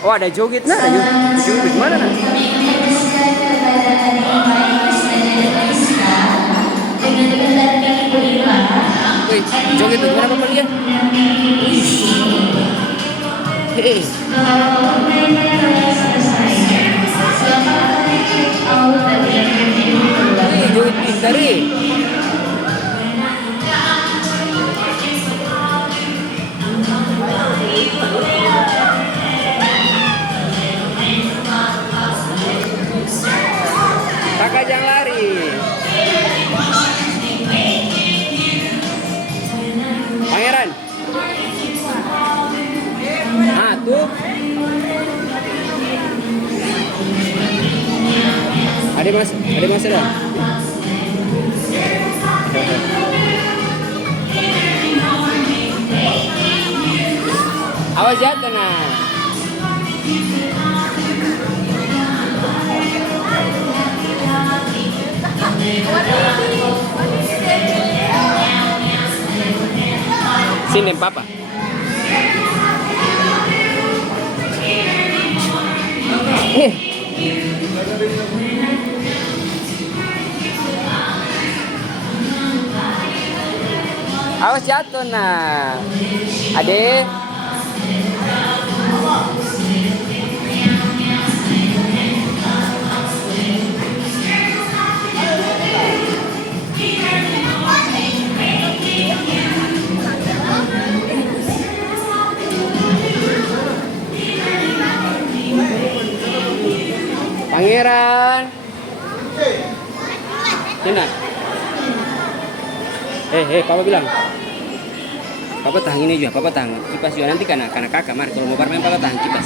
Oh ada joget nah, ada joget mana nah? Wih, joget bagaimana Bapak lihat? Hei. Wih, joget pintar nih. Kakak jangan lari. Pangeran. Ah tuh. Ada mas dah. Awas jatuh nah. Sini papa. Awas jatuh nah. Ade. Pangeran. Cina. Papa bilang. Papa tahan ini juga, papa tahan kipas juga nanti karena kakak mari kalau mau bermain papa tahan kipas.